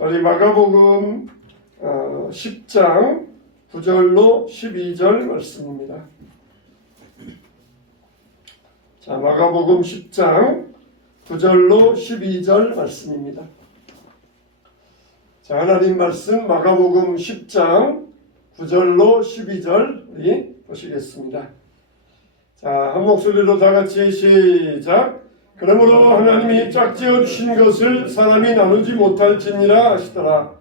우리 마가복음 10장 9절로 12절 말씀입니다. 자, 마가복음 10장 9절로 12절 말씀입니다. 자, 하나님 말씀 마가복음 10장 9절로 12절 우리 보시겠습니다. 자, 한 목소리로 다 같이 시작. 그러므로 하나님이 짝지어 주신 것을 사람이 나누지 못할지니라 하시더라.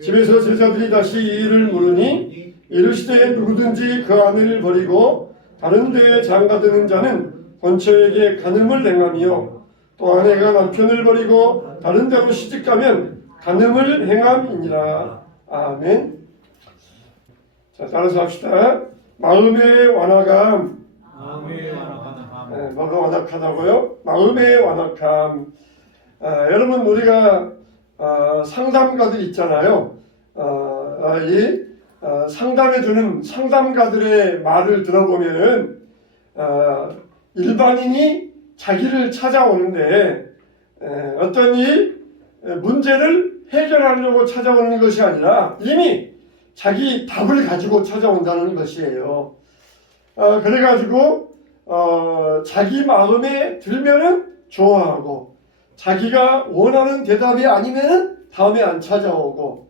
집에서 제자들이 다시 이 일을 물으니 이르시되 누구든지 그 아내를 버리고 다른 데에 장가드는 자는 본처에게 간음을 행하며 또 아내가 남편을 버리고 다른 데로 시집가면 간음을 행함이니라. 아멘. 자, 따라서 합시다. 마음의 완악함. 뭐가 완악하다고요? 마음의 완악함. 여러분, 우리가 상담가들 있잖아요. 상담해주는 상담가들의 말을 들어보면은 일반인이 자기를 찾아오는데 어떤 문제를 해결하려고 찾아오는 것이 아니라 이미 자기 답을 가지고 찾아온다는 것이에요. 그래가지고 자기 마음에 들면은 좋아하고 자기가 원하는 대답이 아니면은 다음에 안 찾아오고,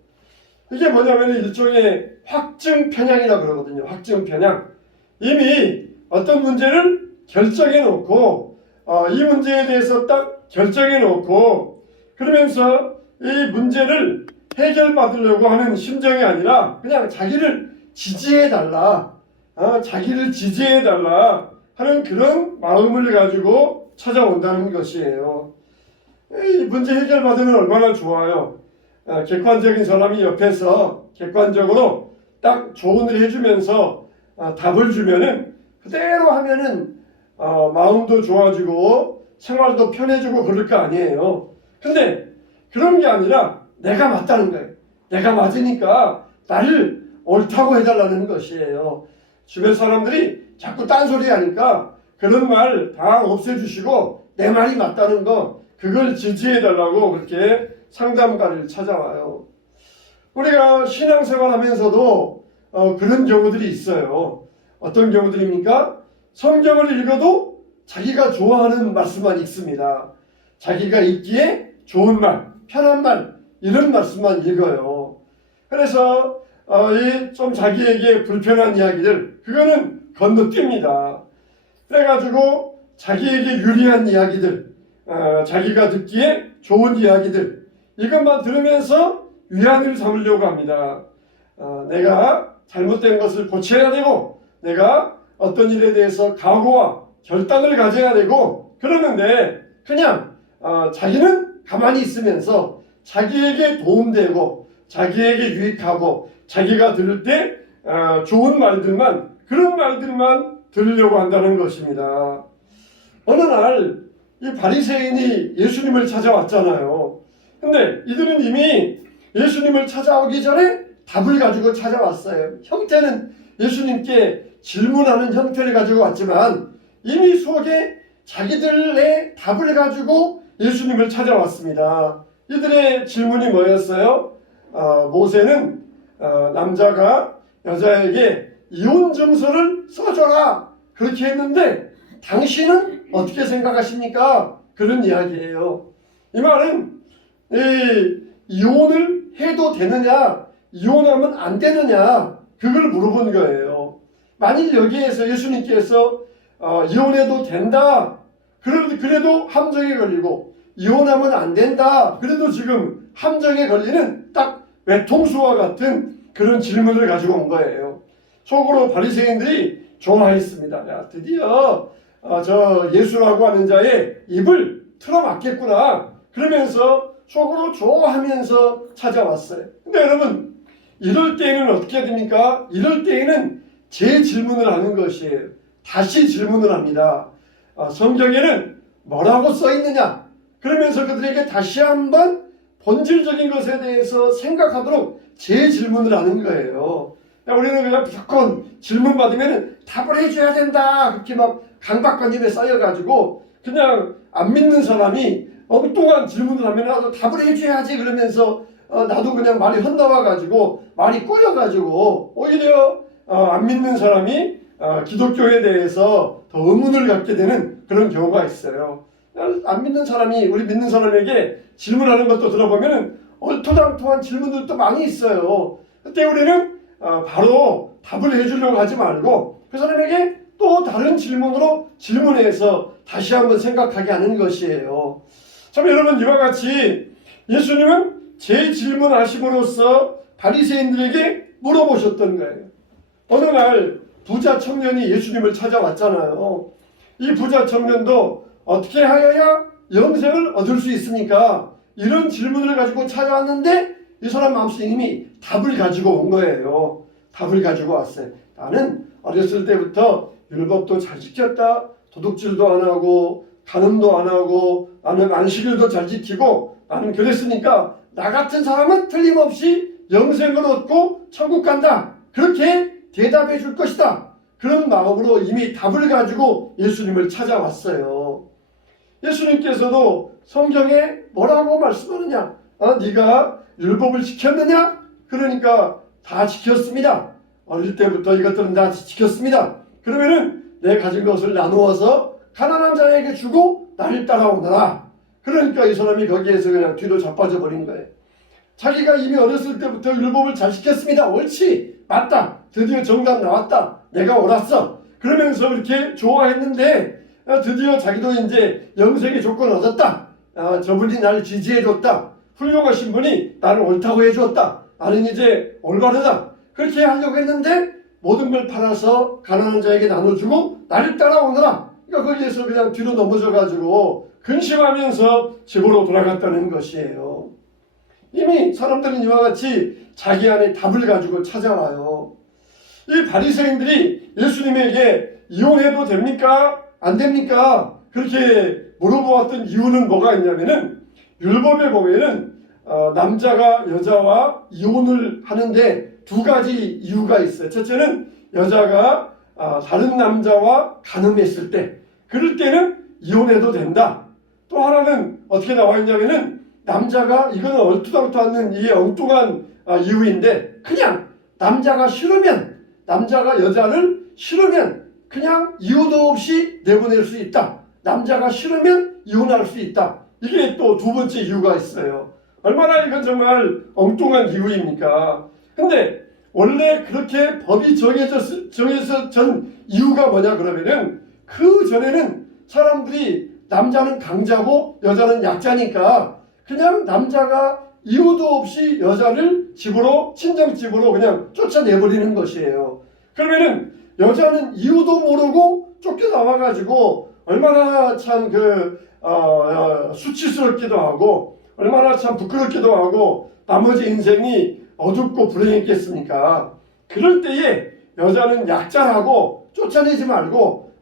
이게 뭐냐면 일종의 확증 편향이라고 그러거든요. 확증 편향. 이미 어떤 문제를 결정해 놓고 이 문제에 대해서 딱 결정해 놓고 그러면서 이 문제를 해결받으려고 하는 심정이 아니라 그냥 자기를 지지해 달라, 자기를 지지해 달라 하는 그런 마음을 가지고 찾아온다는 것이에요. 이 문제 해결받으면 얼마나 좋아요. 객관적인 사람이 옆에서 객관적으로 딱 조언을 해주면서 답을 주면은 그대로 하면은 마음도 좋아지고 생활도 편해지고 그럴 거 아니에요. 근데 그런 게 아니라 내가 맞다는 거예요. 내가 맞으니까 나를 옳다고 해달라는 것이에요. 주변 사람들이 자꾸 딴소리 하니까 그런 말 다 없애주시고 내 말이 맞다는 거, 그걸 지지해달라고 그렇게 상담가를 찾아와요. 우리가 신앙생활 하면서도 그런 경우들이 있어요. 어떤 경우들입니까? 성경을 읽어도 자기가 좋아하는 말씀만 읽습니다. 자기가 읽기에 좋은 말, 편한 말, 이런 말씀만 읽어요. 그래서 좀 자기에게 불편한 이야기들, 그거는 건너뜁니다. 그래가지고 자기에게 유리한 이야기들, 자기가 듣기에 좋은 이야기들, 이것만 들으면서 위안을 삼으려고 합니다. 내가 잘못된 것을 고쳐야 되고 내가 어떤 일에 대해서 각오와 결단을 가져야 되고 그러는데 그냥 자기는 가만히 있으면서 자기에게 도움되고 자기에게 유익하고 자기가 들을 때 좋은 말들만, 그런 말들만 들으려고 한다는 것입니다. 어느 날 이 바리새인이 예수님을 찾아왔잖아요. 근데 이들은 이미 예수님을 찾아오기 전에 답을 가지고 찾아왔어요. 형태는 예수님께 질문하는 형태를 가지고 왔지만 이미 속에 자기들의 답을 가지고 예수님을 찾아왔습니다. 이들의 질문이 뭐였어요? 모세는 남자가 여자에게 이혼 증서를 써줘라 그렇게 했는데 당신은 어떻게 생각하십니까? 그런 이야기예요. 이 말은 이혼을 해도 되느냐, 이혼하면 안 되느냐, 그걸 물어본 거예요. 만일 여기에서 예수님께서 이혼해도 된다, 그래도 함정에 걸리고 이혼하면 안 된다, 그래도 지금 함정에 걸리는 딱 외통수와 같은 그런 질문을 가지고 온 거예요. 속으로 바리새인들이 좋아했습니다. 야, 드디어 저 예수라고 하는 자의 입을 틀어막겠구나, 그러면서 속으로 좋아하면서 찾아왔어요. 근데 여러분, 이럴 때에는 어떻게 됩니까? 이럴 때에는 재질문을 하는 것이에요. 다시 질문을 합니다. 성경에는 뭐라고 써 있느냐? 그러면서 그들에게 다시 한번 본질적인 것에 대해서 생각하도록 재질문을 하는 거예요. 우리는 그냥 무조건 질문 받으면 답을 해줘야 된다, 그렇게 막 강박관념에 쌓여가지고 그냥 안 믿는 사람이 엉뚱한 질문을 하면 답을 해줘야지 그러면서 나도 그냥 말이 헛나와가지고 말이 꼬여가지고 오히려 안 믿는 사람이 기독교에 대해서 더 의문을 갖게 되는 그런 경우가 있어요. 안 믿는 사람이 우리 믿는 사람에게 질문하는 것도 들어보면 얼토당토한 질문들도 많이 있어요. 그때 우리는 바로 답을 해주려고 하지 말고 그 사람에게 또 다른 질문으로 질문해서 다시 한번 생각하게 하는 것이에요. 참 여러분, 이와 같이 예수님은 제 질문하심으로써 바리새인들에게 물어보셨던 거예요. 어느 날 부자 청년이 예수님을 찾아왔잖아요. 이 부자 청년도 어떻게 하여야 영생을 얻을 수 있습니까? 이런 질문을 가지고 찾아왔는데 이 사람 마음속에 이미 답을 가지고 온 거예요. 답을 가지고 왔어요. 나는 어렸을 때부터 율법도 잘 지켰다. 도둑질도 안 하고 간음도 안 하고 나는 안식일도 잘 지키고 나는 그랬으니까 나 같은 사람은 틀림없이 영생을 얻고 천국 간다. 그렇게 대답해 줄 것이다. 그런 마음으로 이미 답을 가지고 예수님을 찾아왔어요. 예수님께서도 성경에 뭐라고 말씀하느냐? 네가 율법을 지켰느냐? 그러니까 다 지켰습니다. 어릴 때부터 이것들은 다 지켰습니다. 그러면은 내 가진 것을 나누어서 가난한 자에게 주고 나를 따라오너라. 그러니까 이 사람이 거기에서 그냥 뒤로 자빠져 버린 거예요. 자기가 이미 어렸을 때부터 율법을 잘 지켰습니다. 옳지, 맞다, 드디어 정답 나왔다, 내가 옳았어, 그러면서 이렇게 좋아했는데 드디어 자기도 이제 영생의 조건 얻었다. 저분이 나를 지지해줬다. 훌륭하신 분이 나를 옳다고 해줬다. 나는 이제 올바르다. 그렇게 하려고 했는데 모든 걸 팔아서 가난한 자에게 나눠주고 나를 따라오느라. 그러니까 거기에서 그냥 뒤로 넘어져가지고 근심하면서 집으로 돌아갔다는 것이에요. 이미 사람들은 이와 같이 자기 안에 답을 가지고 찾아와요. 이 바리새인들이 예수님에게 이혼해도 됩니까? 안 됩니까? 그렇게 물어보았던 이유는 뭐가 있냐면은 율법에 보면은 남자가 여자와 이혼을 하는데 두 가지 이유가 있어요. 첫째는 여자가 다른 남자와 간음했을 때, 그럴 때는 이혼해도 된다. 또 하나는 어떻게 나와 있냐면은 남자가, 이거는 얼토당토 않는 이 엉뚱한 이유인데, 그냥 남자가 싫으면, 남자가 여자를 싫으면 그냥 이유도 없이 내보낼 수 있다. 남자가 싫으면 이혼할 수 있다. 이게 또 두 번째 이유가 있어요. 얼마나 이건 정말 엉뚱한 이유입니까? 근데 원래 그렇게 법이 정해졌던 이유가 뭐냐 그러면은, 그 전에는 사람들이 남자는 강자고 여자는 약자니까 그냥 남자가 이유도 없이 여자를 집으로, 친정집으로 그냥 쫓아내버리는 것이에요. 그러면은 여자는 이유도 모르고 쫓겨나와가지고 얼마나 참 수치스럽기도 하고 얼마나 참 부끄럽기도 하고 나머지 인생이 어둡고 불행했겠습니까? 그럴 때에 여자는 약자라고 쫓아내지 말고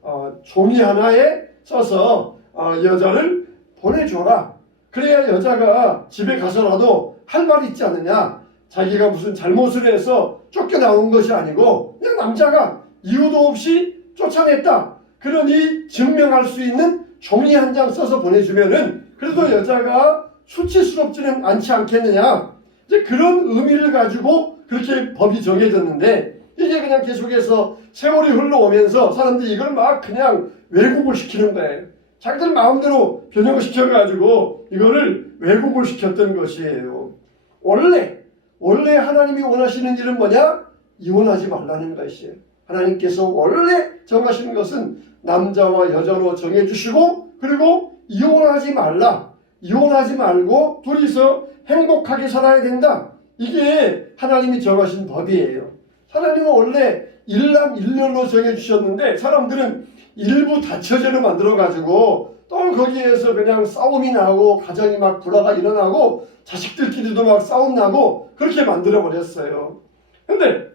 종이 하나에 써서 여자를 보내줘라. 그래야 여자가 집에 가서라도 할 말 있지 않느냐. 자기가 무슨 잘못을 해서 쫓겨나온 것이 아니고 그냥 남자가 이유도 없이 쫓아냈다. 그러니 증명할 수 있는 종이 한 장 써서 보내주면은 그래도 여자가 수치스럽지는 않지 않겠느냐. 이제 그런 의미를 가지고 그렇게 법이 정해졌는데, 이게 그냥 계속해서 세월이 흘러오면서 사람들이 이걸 막 그냥 왜곡을 시키는 거예요. 자기들 마음대로 변형을 시켜가지고 이거를 왜곡을 시켰던 것이에요. 원래 하나님이 원하시는 일은 뭐냐? 이혼하지 말라는 것이에요. 하나님께서 원래 정하시는 것은 남자와 여자로 정해주시고, 그리고 이혼하지 말라. 이혼하지 말고 둘이서 행복하게 살아야 된다. 이게 하나님이 정하신 법이에요. 하나님은 원래 일남일녀로 정해주셨는데 사람들은 일부 다처제로 만들어가지고 또 거기에서 그냥 싸움이 나고 가정이 막 불화가 일어나고 자식들끼리도 막 싸움 나고 그렇게 만들어버렸어요. 근데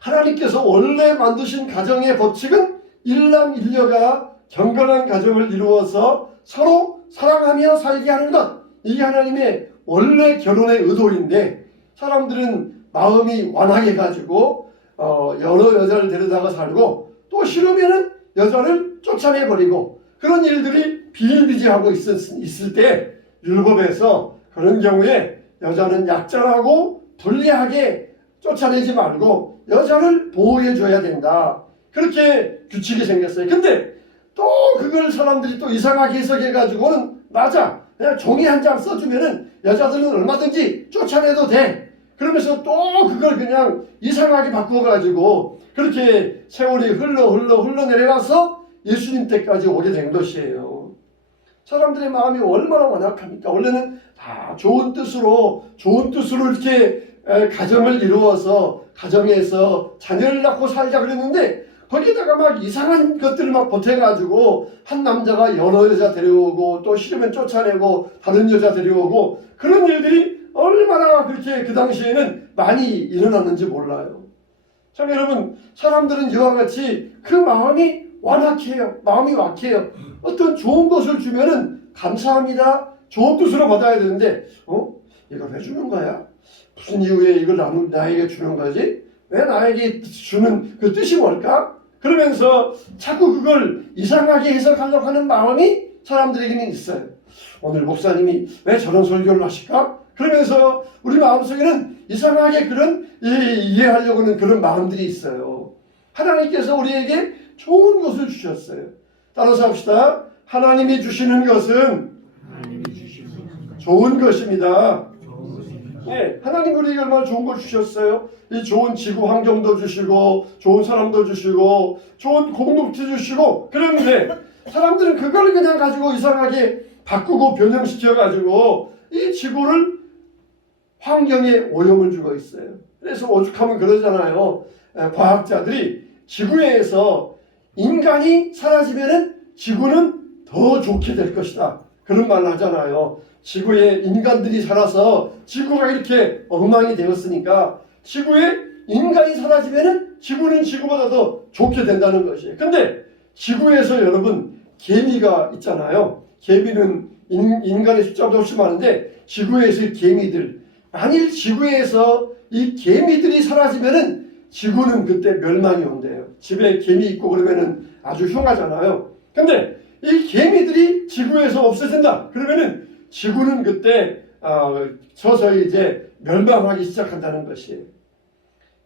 하나님께서 원래 만드신 가정의 법칙은 일남일녀가 경건한 가정을 이루어서 서로 사랑하며 살게 하는 것, 이게 하나님의 원래 결혼의 의도인데 사람들은 마음이 완악해가지고 여러 여자를 데려다가 살고 또 싫으면은 여자를 쫓아내버리고 그런 일들이 비일비재하고 있을 때 율법에서 그런 경우에 여자는 약자라고 불리하게 쫓아내지 말고 여자를 보호해 줘야 된다. 그렇게 규칙이 생겼어요. 근데 또 그걸 사람들이 또 이상하게 해석해 가지고는 맞아, 그냥 종이 한 장 써주면은 여자들은 얼마든지 쫓아내도 돼. 그러면서 또 그걸 그냥 이상하게 바꿔가지고 그렇게 세월이 흘러 내려가서 예수님 때까지 오게 된 것이에요. 사람들의 마음이 얼마나 완악합니까? 원래는 다 좋은 뜻으로 이렇게 가정을 이루어서 가정에서 자녀를 낳고 살자 그랬는데 거기다가 막 이상한 것들을 막 보태가지고 한 남자가 여러 여자 데려오고 또 싫으면 쫓아내고 다른 여자 데려오고 그런 일들이 얼마나 그렇게 그 당시에는 많이 일어났는지 몰라요. 참 여러분, 사람들은 이와 같이 그 마음이 완악해요. 마음이 완악해요. 어떤 좋은 것을 주면은 감사합니다. 좋은 뜻으로 받아야 되는데 이걸 왜 주는 거야? 무슨 이유에 이걸 나에게 주는 거지? 왜 나에게 주는 그 뜻이 뭘까? 그러면서 자꾸 그걸 이상하게 해석하려고 하는 마음이 사람들에게는 있어요. 오늘 목사님이 왜 저런 설교를 하실까? 그러면서 우리 마음속에는 이상하게 그런 이해하려고 하는 그런 마음들이 있어요. 하나님께서 우리에게 좋은 것을 주셨어요. 따라서 합시다. 하나님이 주시는 것은 좋은 것입니다. 네, 하나님 우리에게 얼마나 좋은 걸 주셨어요. 이 좋은 지구 환경도 주시고 좋은 사람도 주시고 좋은 공동체 주시고 그런데 사람들은 그걸 그냥 가지고 이상하게 바꾸고 변형시켜 가지고 이 지구를 환경에 오염을 주고 있어요. 그래서 오죽하면 그러잖아요. 과학자들이 지구에서 인간이 사라지면은 지구는 더 좋게 될 것이다. 그런 말을 하잖아요. 지구에 인간들이 살아서 지구가 이렇게 엉망이 되었으니까 지구에 인간이 사라지면은 지구는 지구보다 더 좋게 된다는 것이에요. 근데 지구에서 여러분 개미가 있잖아요. 개미는 인간의 숫자보다 훨씬 많은데 지구에서 개미들, 만일 지구에서 이 개미들이 사라지면은 지구는 그때 멸망이 온대요. 집에 개미 있고 그러면은 아주 흉하잖아요. 근데 이 개미들이 지구에서 없어진다. 그러면은 지구는 그때 서서히 이제 멸망하기 시작한다는 것이에요.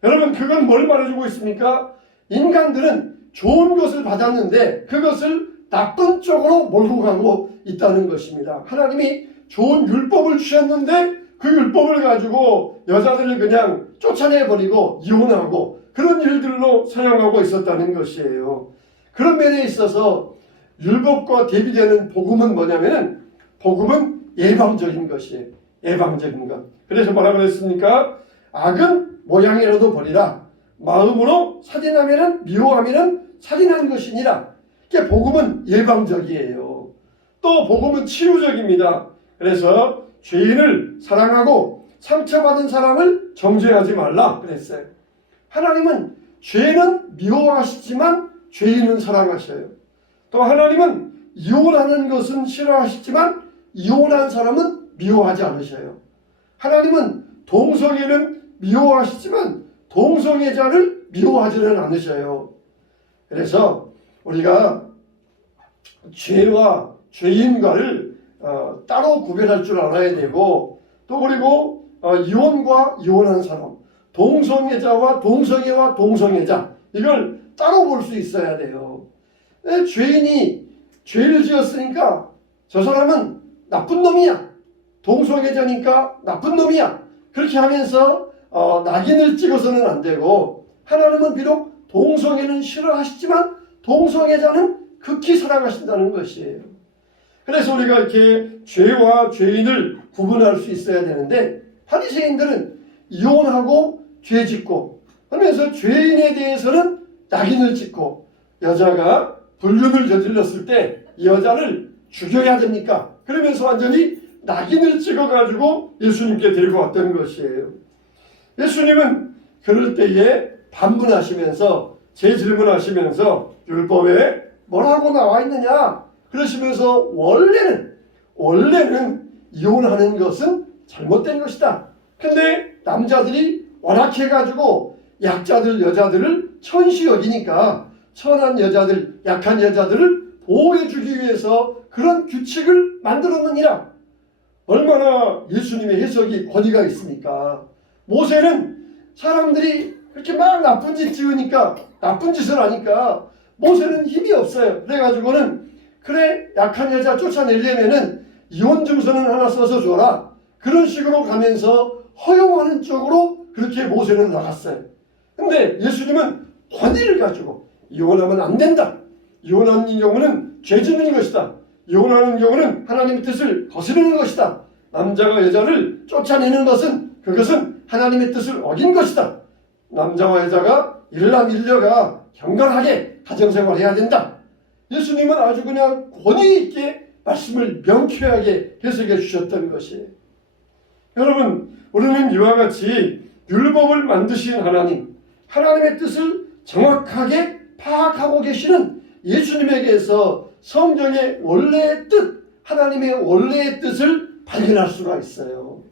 여러분 그건 뭘 말해주고 있습니까? 인간들은 좋은 것을 받았는데 그것을 나쁜 쪽으로 몰고 가고 있다는 것입니다. 하나님이 좋은 율법을 주셨는데 그 율법을 가지고 여자들을 그냥 쫓아내버리고 이혼하고 그런 일들로 사용하고 있었다는 것이에요. 그런 면에 있어서 율법과 대비되는 복음은 뭐냐면은 복음은 예방적인 것이에요. 예방적인 것. 그래서 뭐라 그랬습니까? 악은 모양이라도 버리라. 마음으로 살인하면은 미워하면은 살인한 것이니라. 그러니까 복음은 예방적이에요. 또 복음은 치유적입니다. 그래서 죄인을 사랑하고 상처받은 사람을 정죄하지 말라 그랬어요. 하나님은 죄는 미워하시지만 죄인은 사랑하셔요. 또 하나님은 이혼하는 것은 싫어하시지만 이혼한 사람은 미워하지 않으셔요. 하나님은 동성애는 미워하시지만 동성애자를 미워하지는 않으셔요. 그래서 우리가 죄와 죄인과를 따로 구별할 줄 알아야 되고 또 그리고 이혼과 이혼한 사람, 동성애자와 동성애와 동성애자 이걸 따로 볼 수 있어야 돼요. 죄인이 죄를 지었으니까 저 사람은 나쁜 놈이야. 동성애자니까 나쁜 놈이야. 그렇게 하면서 낙인을 찍어서는 안 되고 하나님은 비록 동성애는 싫어하시지만 동성애자는 극히 사랑하신다는 것이에요. 그래서 우리가 이렇게 죄와 죄인을 구분할 수 있어야 되는데 바리새인들은 이혼하고 죄 짓고 하면서 죄인에 대해서는 낙인을 찍고 여자가 불륜을 저질렀을 때 이 여자를 죽여야 됩니까? 그러면서 완전히 낙인을 찍어가지고 예수님께 데리고 왔던 것이에요. 예수님은 그럴 때에 반문하시면서 재질문하시면서 율법에 뭐라고 나와 있느냐 그러시면서 원래는 이혼하는 것은 잘못된 것이다. 근데 남자들이 완악해가지고 약자들 여자들을 천시 여기니까 천한 여자들 약한 여자들을 보호해주기 위해서 그런 규칙을 만들었느니라. 얼마나 예수님의 해석이 권위가 있습니까? 모세는 사람들이 그렇게 막 나쁜 짓 지으니까, 나쁜 짓을 하니까 모세는 힘이 없어요. 그래가지고는 그래, 약한 여자 쫓아내려면은 이혼 증서는 하나 써서 줘라. 그런 식으로 가면서 허용하는 쪽으로 그렇게 모세는 나갔어요. 근데 예수님은 권위를 가지고 이혼하면 안 된다. 이혼하는 경우는 죄 짓는 것이다. 이혼하는 경우는 하나님의 뜻을 거스르는 것이다. 남자가 여자를 쫓아내는 것은 그것은 하나님의 뜻을 어긴 것이다. 남자와 여자가 일남일녀가 경건하게 가정생활해야 된다. 예수님은 아주 그냥 권위 있게 말씀을 명쾌하게 해석해 주셨던 것이에요. 여러분, 우리는 이와 같이 율법을 만드신 하나님, 하나님의 뜻을 정확하게 파악하고 계시는 예수님에게서 성경의 원래의 뜻, 하나님의 원래의 뜻을 발견할 수가 있어요.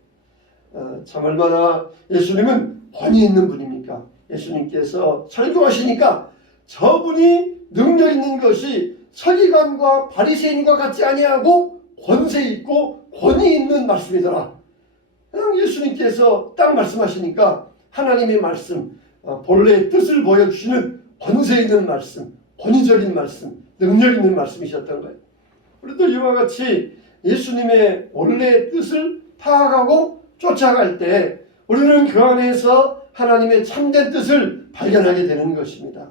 참 얼마나 예수님은 권위 있는 분입니까? 예수님께서 설교하시니까 저분이 능력 있는 것이 서기관과 바리새인과 같지 아니하고 권세 있고 권위 있는 말씀이더라. 그냥 예수님께서 딱 말씀하시니까 하나님의 말씀, 본래의 뜻을 보여주시는 권세 있는 말씀, 권위적인 말씀, 능력 있는 말씀이셨던 거예요. 우리도 이와 같이 예수님의 원래의 뜻을 파악하고 쫓아갈 때 우리는 그 안에서 하나님의 참된 뜻을 발견하게 되는 것입니다.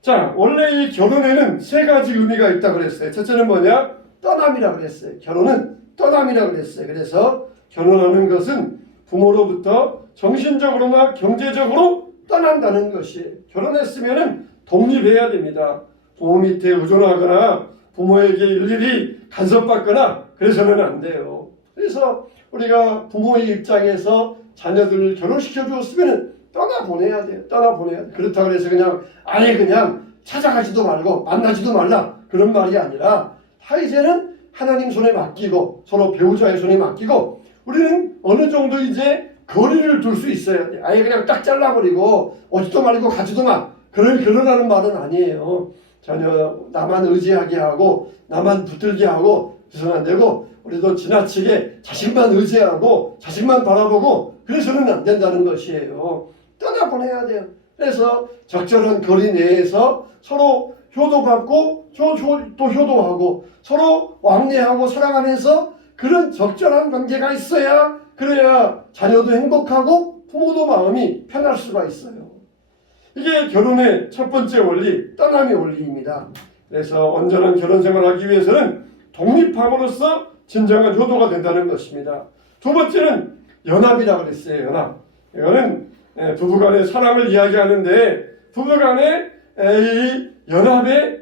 자, 원래 이 결혼에는 세 가지 의미가 있다고 그랬어요. 첫째는 뭐냐? 떠남이라고 그랬어요. 결혼은 떠남이라고 그랬어요. 그래서 결혼하는 것은 부모로부터 정신적으로나 경제적으로 떠난다는 것이에요. 결혼했으면 독립해야 됩니다. 부모 밑에 의존하거나 부모에게 일일이 간섭받거나 그래서는 안 돼요. 그래서 우리가 부모의 입장에서 자녀들을 결혼시켜 주었으면 떠나보내야 돼요. 떠나보내야 돼요. 그렇다고 해서 그냥 아예 그냥 찾아가지도 말고 만나지도 말라 그런 말이 아니라 다 이제는 하나님 손에 맡기고 서로 배우자의 손에 맡기고 우리는 어느 정도 이제 거리를 둘 수 있어야 돼요. 아예 그냥 딱 잘라버리고 오지도 말고 가지도 마. 그러라는 말은 아니에요. 전혀 나만 의지하게 하고 나만 붙들게 하고 그래서는 안 되고 우리도 지나치게 자식만 의지하고 자식만 바라보고 그래서는 안 된다는 것이에요. 떠나보내야 돼요. 그래서 적절한 거리 내에서 서로 효도받고 또 효도하고 서로 왕래하고 사랑하면서 그런 적절한 관계가 있어야 그래야 자녀도 행복하고 부모도 마음이 편할 수가 있어요. 이게 결혼의 첫 번째 원리, 떠남의 원리입니다. 그래서 온전한 결혼 생활을 하기 위해서는 독립함으로써 진정한 효도가 된다는 것입니다. 두 번째는 연합이라고 그랬어요. 연합. 이거는 부부간의 사랑을 이야기하는데 부부간의 이 연합에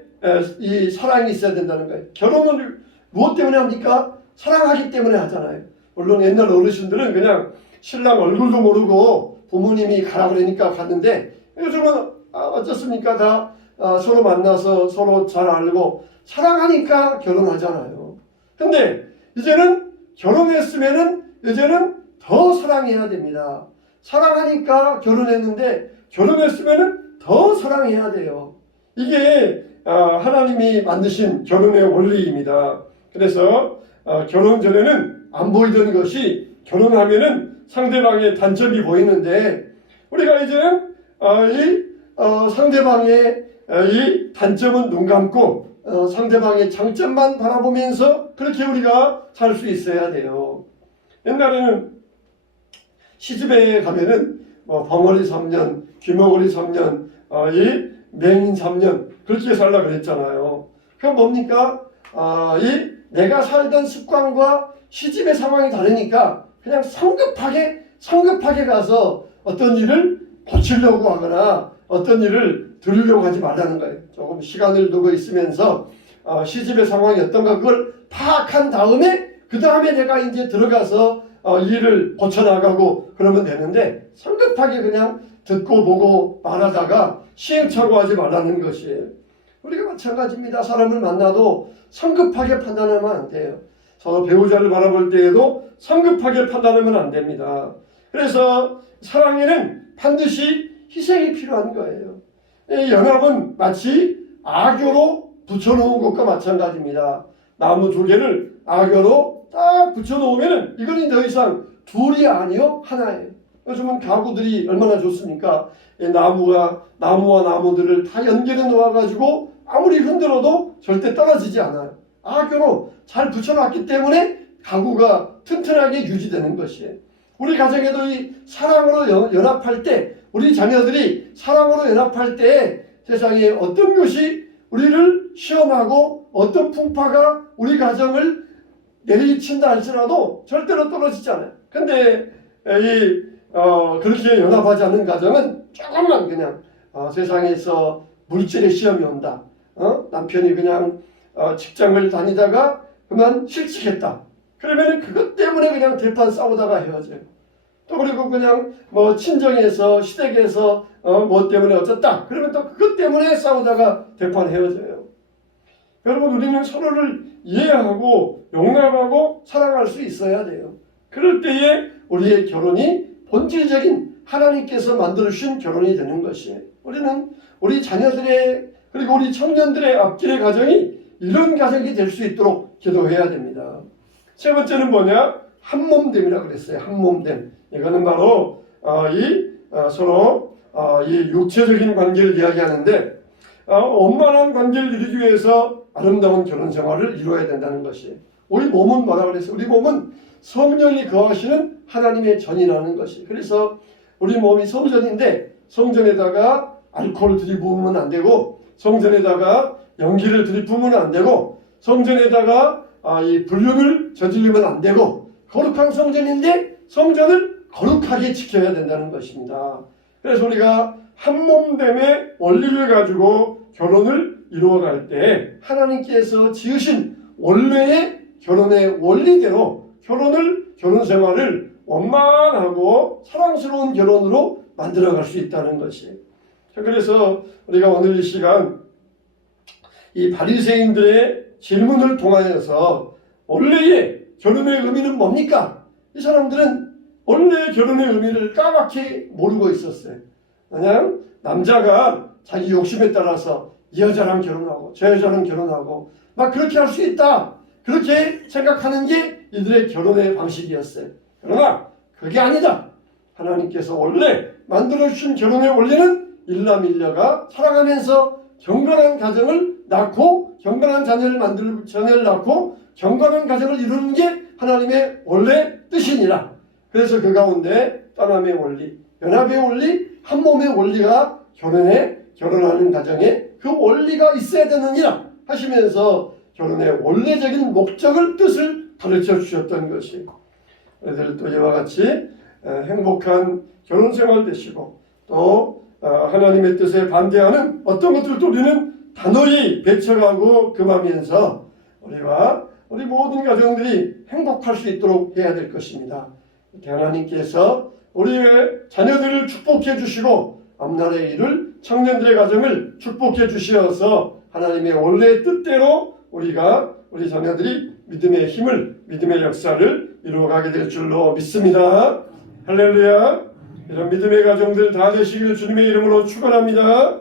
이 사랑이 있어야 된다는 거예요. 결혼을 무엇 때문에 합니까? 사랑하기 때문에 하잖아요. 물론 옛날 어르신들은 그냥 신랑 얼굴도 모르고 부모님이 가라 그러니까 갔는데 요즘은 어떻습니까? 다 서로 만나서 서로 잘 알고 사랑하니까 결혼하잖아요. 근데 이제는 결혼했으면은 이제는 더 사랑해야 됩니다. 사랑하니까 결혼했는데 결혼했으면은 더 사랑해야 돼요. 이게 하나님이 만드신 결혼의 원리입니다. 그래서 결혼 전에는 안 보이던 것이 결혼하면은 상대방의 단점이 보이는데 우리가 이제는 상대방의 이 단점은 눈 감고 상대방의 장점만 바라보면서 그렇게 우리가 살 수 있어야 돼요. 옛날에는 시집에 가면은 벙어리 3년, 귀머거리 3년, 이 맹인 3년 그렇게 살라 그랬잖아요. 그건 뭡니까? 내가 살던 습관과 시집의 상황이 다르니까 그냥 성급하게 가서 어떤 일을 고치려고 하거나 어떤 일을 들으려고 하지 말라는 거예요. 조금 시간을 두고 있으면서 시집의 상황이 어떤가 그걸 파악한 다음에 그 다음에 내가 이제 들어가서 일을 고쳐나가고 그러면 되는데 성급하게 그냥 듣고 보고 말하다가 시행착오하지 말라는 것이에요. 우리가 마찬가지입니다. 사람을 만나도 성급하게 판단하면 안 돼요. 서로 배우자를 바라볼 때에도 성급하게 판단하면 안 됩니다. 그래서 사랑에는 반드시 희생이 필요한 거예요. 연합은 마치 악교로 붙여놓은 것과 마찬가지입니다. 나무 두 개를 악교로 딱 붙여놓으면은 이거는 더 이상 둘이 아니요 하나예요. 요즘은 가구들이 얼마나 좋습니까? 나무와 나무들을 다 연결해 놓아가지고 아무리 흔들어도 절대 떨어지지 않아요. 악으로 잘 붙여놨기 때문에 가구가 튼튼하게 유지되는 것이에요. 우리 가정에도 이 사랑으로 연합할 때, 우리 자녀들이 사랑으로 연합할 때 세상에 어떤 것이 우리를 시험하고 어떤 풍파가 우리 가정을 내리친다 할지라도 절대로 떨어지지 않아요. 근데 그렇게 연합하지 않는 가정은 조금만 그냥 세상에서 물질의 시험이 온다. 남편이 그냥 직장을 다니다가 그만 실직했다. 그러면 그것 때문에 그냥 대판 싸우다가 헤어져요. 또 그리고 그냥 뭐 친정에서 시댁에서 뭐 때문에 어쩌다. 그러면 또 그것 때문에 싸우다가 대판 헤어져요. 여러분, 우리는 서로를 이해하고 용납하고 사랑할 수 있어야 돼요. 그럴 때에 우리의 결혼이 본질적인 하나님께서 만들어주신 결혼이 되는 것이에요. 우리는 우리 자녀들의 그리고 우리 청년들의 앞길의 가정이 이런 가정이 될 수 있도록 기도해야 됩니다. 세 번째는 뭐냐? 한몸됨이라고 그랬어요. 한몸됨. 이거는 바로 서로 이 육체적인 관계를 이야기하는데 원만한 관계를 이루기 위해서 아름다운 결혼 생활을 이루어야 된다는 것이에요. 우리 몸은 뭐라고 그랬어요? 우리 몸은 성령이 거하시는 하나님의 전이라는 것이. 그래서 우리 몸이 성전인데 성전에다가 알코올 들이부으면 안 되고 성전에다가 연기를 들이부으면 안 되고 성전에다가 이 불륜을 저지르면 안 되고 거룩한 성전인데 성전을 거룩하게 지켜야 된다는 것입니다. 그래서 우리가 한몸됨의 원리를 가지고 결혼을 이루어갈 때 하나님께서 지으신 원래의 결혼의 원리대로 결혼 생활을 원만하고 사랑스러운 결혼으로 만들어갈 수 있다는 것이에요. 그래서 우리가 오늘 이 시간 이 바리새인들의 질문을 통하여서 원래의 결혼의 의미는 뭡니까? 이 사람들은 원래의 결혼의 의미를 까맣게 모르고 있었어요. 그냥 남자가 자기 욕심에 따라서 이 여자랑 결혼하고 저 여자랑 결혼하고 막 그렇게 할 수 있다. 그렇게 생각하는 게 이들의 결혼의 방식이었어요. 그러나 그게 아니다. 하나님께서 원래 만들어주신 결혼의 원리는 일남일녀가 살아가면서 경건한 가정을 낳고 경건한 자녀를 낳고 경건한 가정을 이루는 게 하나님의 원래 뜻이니라. 그래서 그 가운데 떠남의 원리, 연합의 원리, 한몸의 원리가 결혼하는 가정에 그 원리가 있어야 되느니라 하시면서 결혼의 원래적인 목적을 뜻을 가르쳐 주셨던 것이 우리들 또 이와 같이 행복한 결혼 생활 되시고 또 하나님의 뜻에 반대하는 어떤 것들도 우리는 단호히 배척하고 금하면서 우리 모든 가정들이 행복할 수 있도록 해야 될 것입니다. 하나님께서 우리의 자녀들을 축복해 주시고 앞날에 이룰 청년들의 가정을 축복해 주시어서 하나님의 원래의 뜻대로 우리 자녀들이 믿음의 힘을, 믿음의 역사를 이루어가게 될 줄로 믿습니다. 할렐루야. 이런 믿음의 가정들 다 되시길 주님의 이름으로 축원합니다.